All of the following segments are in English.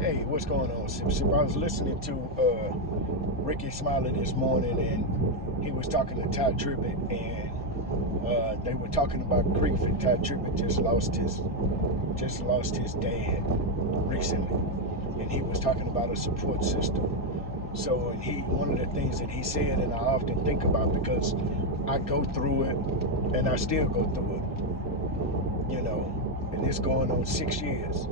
Hey, what's going on, Sip Sip? I was listening to Ricky Smiley this morning, and he was talking to Ty Tribbett, and they were talking about grief. And Ty Tribbett just lost his dad recently, and he was talking about a support system. So, and he one of the things that he said, and I often think about because I go through it, and I still go through it, and it's going on 6 years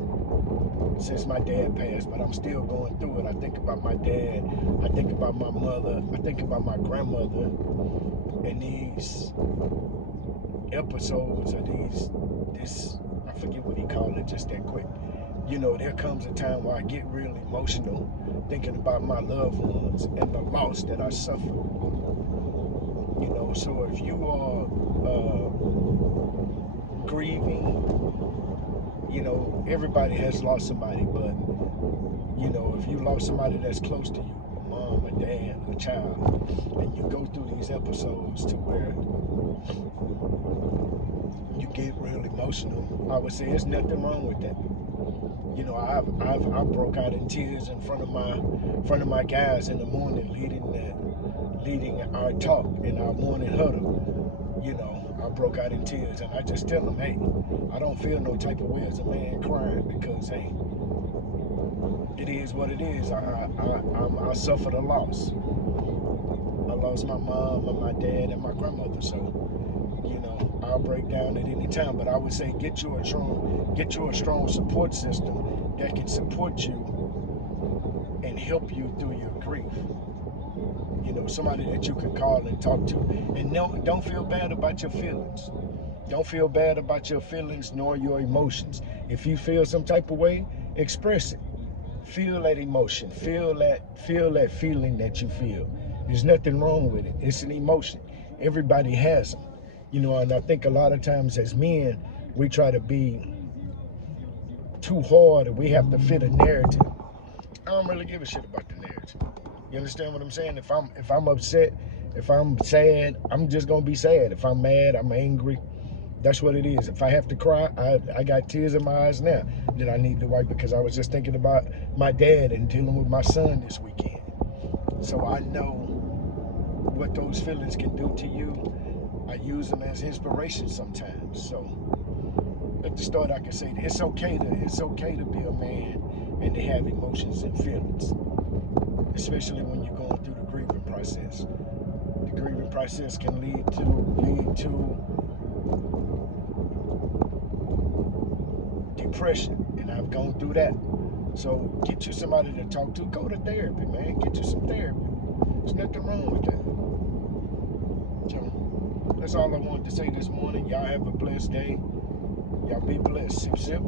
since my dad passed, but I'm still going through it. I think about my dad, I think about my mother, I think about my grandmother, and these episodes or this, I forget what he called it just that quick. There comes a time where I get real emotional thinking about my loved ones and the loss that I suffered. So if you are grieving, everybody has lost somebody, but if you lost somebody that's close to you, a mom, a dad, a child, and you go through these episodes to where you get real emotional, I would say there's nothing wrong with that. I broke out in tears in front of my guys in the morning, leading our talk in our morning huddle. I broke out in tears, and I just tell them, hey, I don't feel no type of way as a man crying because, hey, it is what it is. I suffered a loss. I lost my mom and my dad and my grandmother. So, I'll break down at any time. But I would say get you a strong support system that can support you and help you through your grief. Somebody that you can call and talk to. And no, don't feel bad about your feelings. Don't feel bad about your feelings nor your emotions. If you feel some type of way, express it. Feel that emotion. Feel that feeling that you feel. There's nothing wrong with it. It's an emotion. Everybody has them. And I think a lot of times as men, we try to be too hard and we have to fit a narrative. I don't really give a shit about the narrative. You understand what I'm saying? If I'm upset, if I'm sad, I'm just gonna be sad. If I'm mad, I'm angry. That's what it is. If I have to cry, I got tears in my eyes now that I need to wipe because I was just thinking about my dad and dealing with my son this weekend. So I know what those feelings can do to you. I use them as inspiration sometimes. So at the start, I can say it's okay to be a man and to have emotions and feelings, especially when you're going through the grieving process. The grieving process can lead to depression, and I've gone through that. So get you somebody to talk to. Go to therapy, man. Get you some therapy. There's nothing wrong with that. So that's all I wanted to say this morning. Y'all have a blessed day. Y'all be blessed. Sip, sip.